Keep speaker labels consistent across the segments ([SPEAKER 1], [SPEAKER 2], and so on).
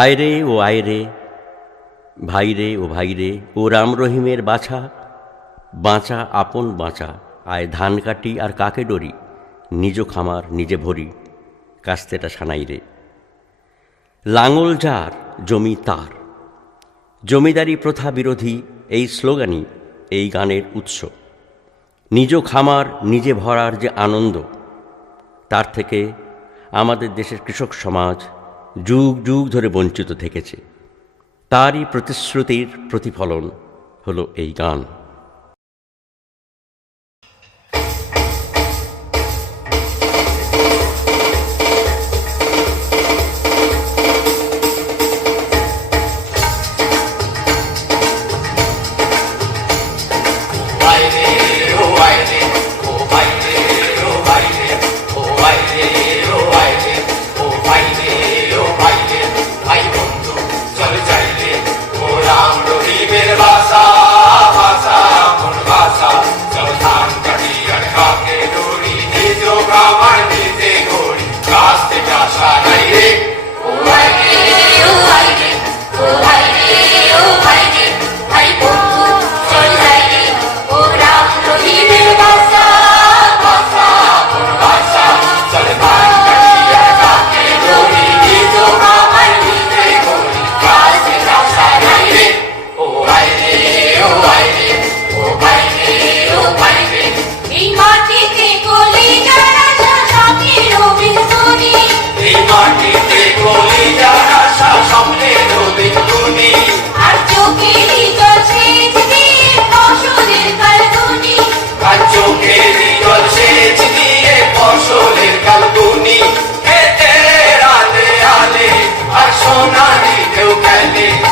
[SPEAKER 1] আয়রে ও আয়রে, ভাইরে ও ভাইরে, ও রাম রহিমের বাছা, বাঁচা আপন বাঁচা, আয় ধান কাটি আর কাকে ডরি, নিজ খামার নিজে ভরি, কাস্তেটা সানাই রে। লাঙল যার, জমি তার, জমিদারি প্রথা বিরোধী এই স্লোগানই এই গানের উৎস। নিজ খামার নিজে ভরার যে আনন্দ, তার থেকে আমাদের দেশের কৃষক সমাজ যুগ যুগ ধরে বঞ্চিত থেকেছে। তারই প্রতিশ্রুতির প্রতিফলন হলো এই গান।
[SPEAKER 2] আর চোখের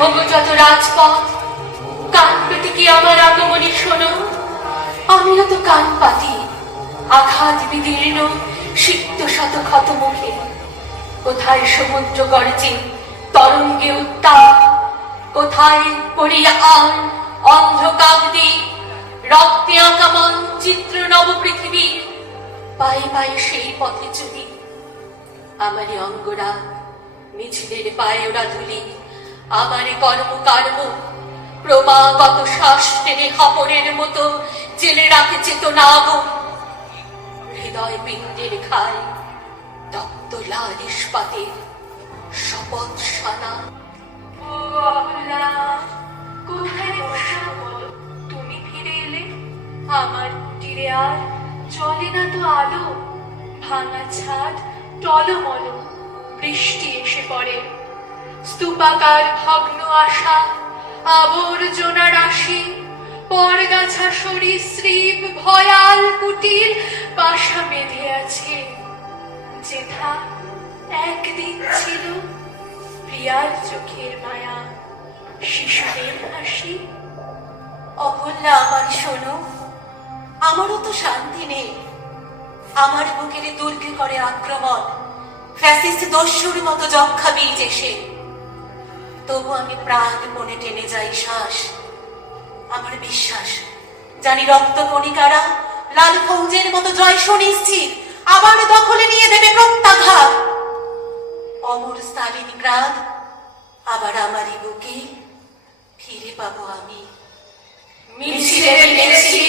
[SPEAKER 3] ওগো যত রাজপথ, কান পেতে কি আমার শোনো? আমিও তো কান পাতি, আঘাত বিদীর্ণ, সিক্ত শত ক্ষত মুখে। কোথায় সমুদ্র গর্জে তরঙ্গে উত্তাপ? কোথায় পড়িয়া আন রক্তে আঁকা চিত্র নব পৃথিবী। পাই পাই সেই পথে চলি। আমারই অঙ্গরা মিছিলের পায়ে ওরা ধুলি আমারে কর্ম কর্ম। ক্রমাগত শ্বাস টেনে হাপড়ের মতো জেলে রাখে চেতনা আগুন হৃদয় পিণ্ডের খায় তপ্ত লাল ইস্পাতের শপথ সানা। কোথায় বসা বলো তুমি ফিরে এলে? আমার কুটিরে আর চলে না তো আলো। ভাঙা ছাদ টলমল। বৃষ্টি এসে পড়ে। স্তূপাকার ভগ্ন আশা, আবর্জনা রাশি, পরগাছা সরীসৃপ ভয়াল কুটির বাসা বেঁধে আছে। যেথা একদিন ছিল প্রিয়ার চোখের মায়া। শিশুদের হাসি অহল্যা আমার শোনো, আমারও তো শান্তি নেই। আমার বুকের দুর্গে করে আক্রমণ। ফ্যাসিস্ট দস্যুর মতো যক্ষা তবু আমি প্রাণ মনে টেনে যাই শ্বাস। আমার বিশ্বাস, জানি রক্ত কণিকারা লাল ফৌজের মতো জয় সুনিশ্চিত, আবার দখলে নিয়ে দেবে প্রত্যাঘাত। অমর স্টালিন গ্রাদ আবার আমারই বুকে ফিরে পাবো আমি।
[SPEAKER 4] মিছিলে মিলেছি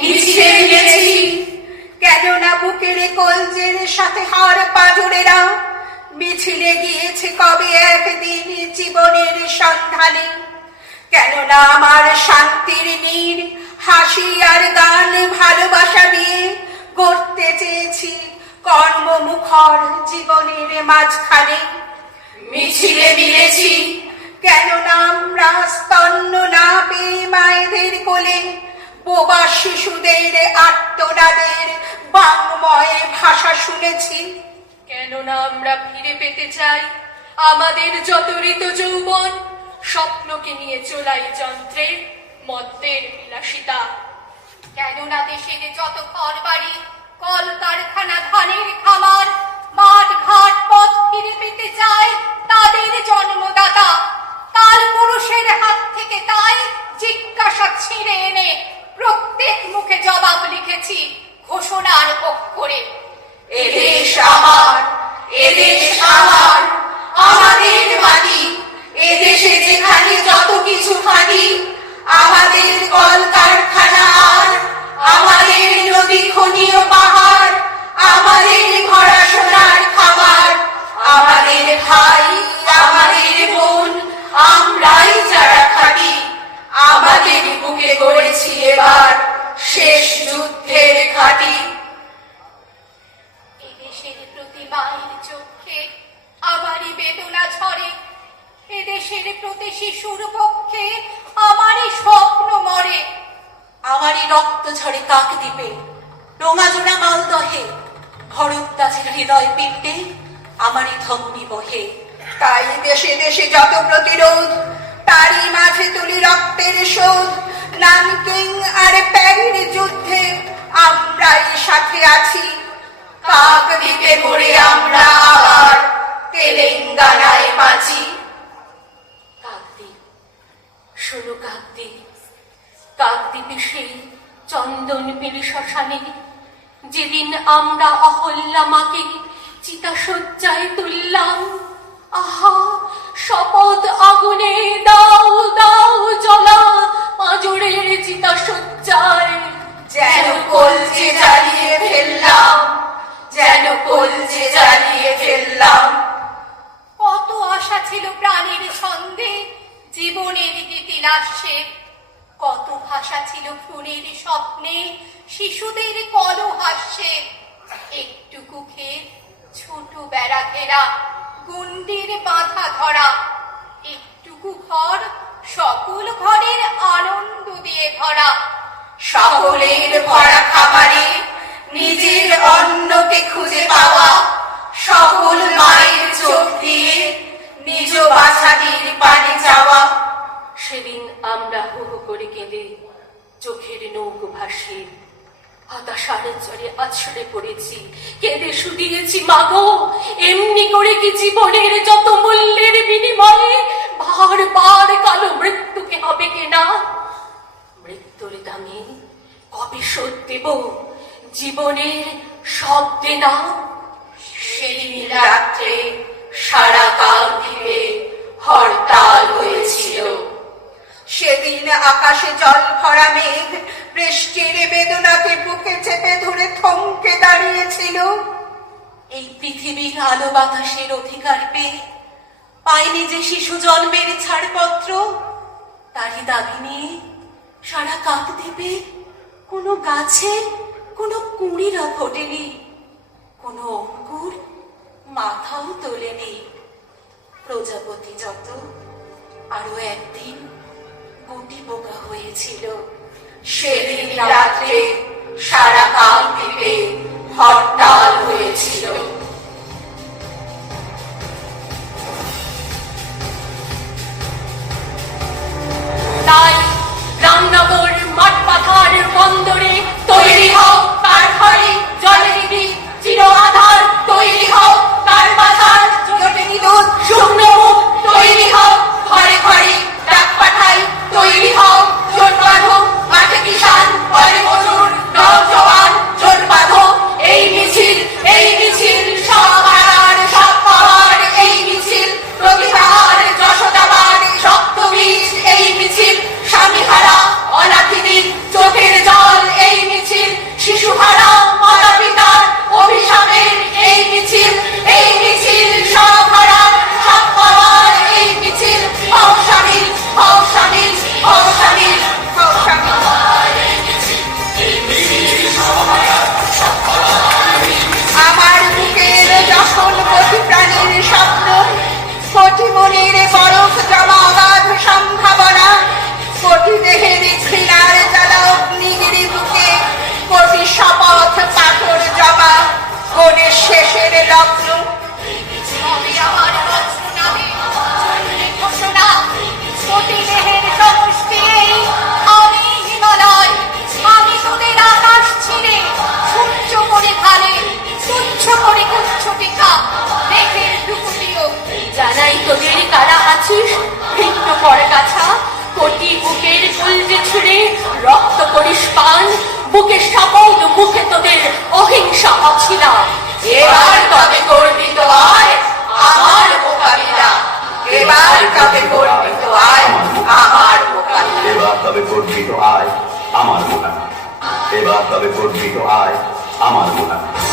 [SPEAKER 4] মিছিলে মিলেছি। কেননা বুকের কলজের সাথে হার পাজরেরা মিছিলে গিয়েছে কবে একদিন জীবনের সন্ধানে। কেননা আমার শান্তির নীর, হাসি আর গান ভালোবাসা দিয়ে গড়তে চেয়েছি কর্মমুখর জীবনের মাঝখানে। মিছিলে মিলেছি, কেননা আমরা স্তন্য না পেয়ে মায়েদের কোলে বোবা শিশুদের আত্মনাদের বাংময় ভাষা শুনেছি।
[SPEAKER 3] কেননা আমরা ফিরে পেতে চাই আমাদের যত ঋত যৌবন, স্বপ্নকে নিয়ে চলাই যন্ত্রের মদ্যের বিলাসিতা।
[SPEAKER 4] কেননা দেশের যত ঘর বাড়ি কল কারখানা ধানের খামার মাঠ ঘাট পথ ফিরে পেতে চায় তাদের জন্মদাতা কাল পুরুষের হাত থেকে তাই জিজ্ঞাসা ছিঁড়ে এনে প্রত্যেক মুখে জবাব লিখেছি ঘোষণার অক্ষরে। এদেশ আমার এদেশ আমার আমাদের মাটি প্রতি শিশুর পক্ষে আমারই স্বপ্ন মরে।
[SPEAKER 3] আমারই রক্ত ঝরে কাক দ্বীপে রোঙা জোড়া মালদহে ভরদ্বাজের হৃদয় পিণ্ডে আমারই ধমনি বহে।
[SPEAKER 4] তাই দেশে দেশে যত প্রতিরোধ
[SPEAKER 3] যেদিন আমরা অহল্যা মাকে চিতাশয্যায় তুললাম। আহা, শপথ আগুনে দাও দাও জ্বলা পাঁজরের চিতাশয্যায়।
[SPEAKER 4] যেন কলজে জ্বালিয়ে ফেললাম, যেন কলজে জ্বালিয়ে ফেললাম। কত আশা ছিল প্রাণীর ছন্দে জীবনের গীতিলাস্যে কত ভাষা ছিল খুনের স্বপ্নে শিশুদের কল হাস্যে একটুকু ক্ষেত ছোট বেড়া ঘেরা, গুন্ডির বাঁধা ধরা, একটুকু ঘর সকল ঘরের আনন্দ দিয়ে ভরা। সকলের ভরা খাবারে নিজের অন্নকে খুঁজে পাওয়া, সকল মায়ের চোখ দিয়ে নিজ বাছাটির পানি চাওয়া
[SPEAKER 3] সেদিন আমরা হু হু করে কেঁদে চোখের নৌক ভাসিয়ে হতাশার জলে আছড়ে পড়েছি, কেঁদে শুধিয়েছি, মাগো, এমনি করে কি জীবনের যত মূল্যের বিনিময়ে বার বার কালো মৃত্যুকে হবে কেনা মৃত্যুর দামে কবে শোধ দেব? জীবনের সব দেনা
[SPEAKER 4] সেদিন রাত্রে সারা কাল দিবে হরতাল হয়েছিল। সেদিন আকাশে জল ভরা মেঘ, বৃষ্টির বেদনাকে বুকে চেপে ধরে থমকে দাঁড়িয়েছিল।
[SPEAKER 3] এই পৃথিবীর আলো বাতাসের অধিকার পেয়ে পায়নি যে শিশু জন্মের ছাড়পত্র। তারই দাবি নিয়ে সারা দ্বীপে কোনো গাছে, কোনো কুঁড়িরা ফোটেনি, কোনো অঙ্কুর মাথাও তোলেনি। প্রজাপতি যত আরও একদিন
[SPEAKER 4] সেদিন জীবনের বরফ জমা অগাধ সম্ভাবনা, কোটি দেহের ঘৃণার জ্বালা অগ্নিগিরি বুকে, কোটি শপথ পাথর জমা কোণের শেষের লগ্ন।
[SPEAKER 5] আমার পৃথিবীর সকল মুখে তোদের অহিংসা অছিলা এবার তবে করবি তো আয় আমার মোকাবিলা এবার তবে করবি তো আমার মোকাবিলা এবার তবে করবি তো আমার মোকাবিলা এবার তবে করবি তো আমার মোকাবিলা